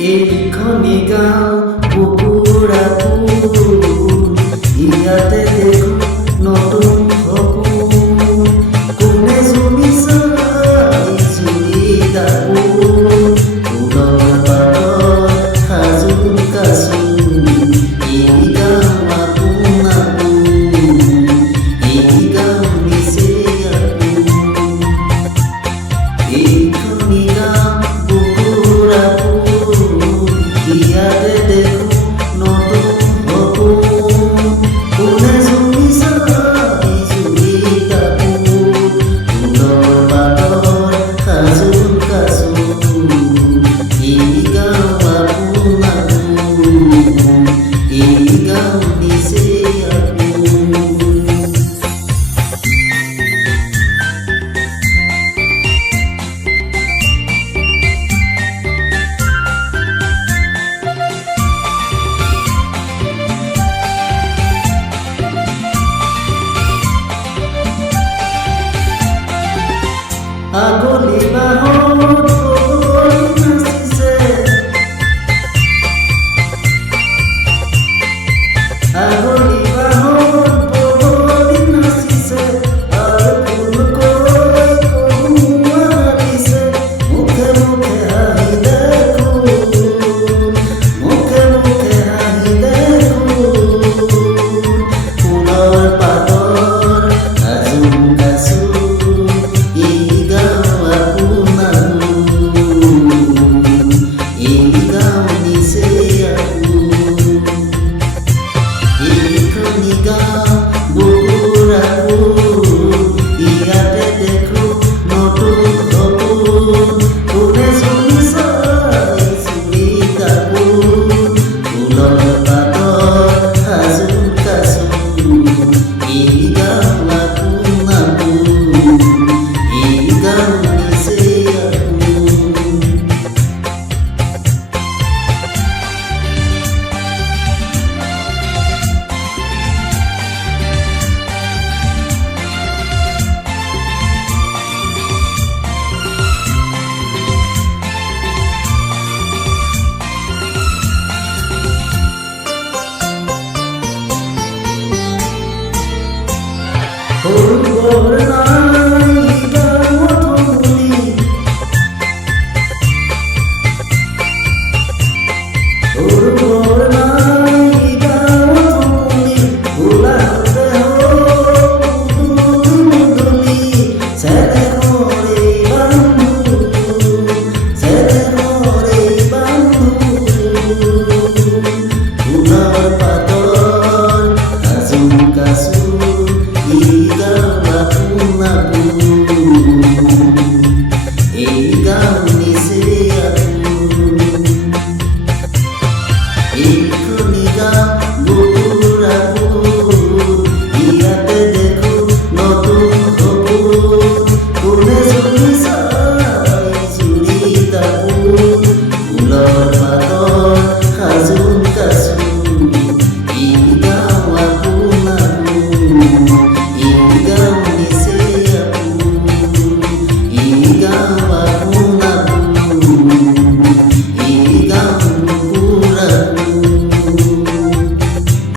এইখনি গাঁও বগুড়াপুৰ, ইয়াতে দেখো নতুন সপোন। কোনে জুমিছে জুৰি দাপোন, ফুলৰ পাতত সাজোন কাচোন। এই গাঁও আপোন আপোন, এই গাঁও নিচে আপোন। এইখনি গাঁও বগুড়াপুৰ, ইয়াতে দেখো নতুন সপোন। কোনে জুমিছে জুৰি দাপোন, ফুলৰ পাতত সাজোন কাচোন। এই গাঁও আপোন আপোন, এই গাঁও নিচে আপোন। আগলি বাহত বগলী নাচিছে, আগলি বাহত বগলী নাচিছে। আৰু ফুলকৈ কহুৱা দিছে, মুখে মুখে হাঁহি দেখোন, মুখে মুখে হাঁহি দেখোন। ফুলৰ পাতৰ সাজোন কাচোন, এই গাঁও আপোন আপোন, এই গাঁও নিচে আপোন। এইখনি গাঁও বগুড়াপুৰ, ইয়াতে দেখো নতুন সপোন। কোনে জুমিছে জুৰি দাপোন, ফুলৰ পাতত সাজোন কাচোন। এই গাঁও আপোন আপোন, এই গাঁও নিচে আপোন। সৰু নাই গাঁৱত বুলি, সৰু নাই গাঁৱত বুলি। গোলাঘাটে হ'ল মুদলি, চেৰেঙৰে বান্ধো, চেৰেঙৰে বান্ধো। ফুলৰ পাতৰ সাজোন কাচোন, এই গাঁও আপোন আপোন, এই গাঁও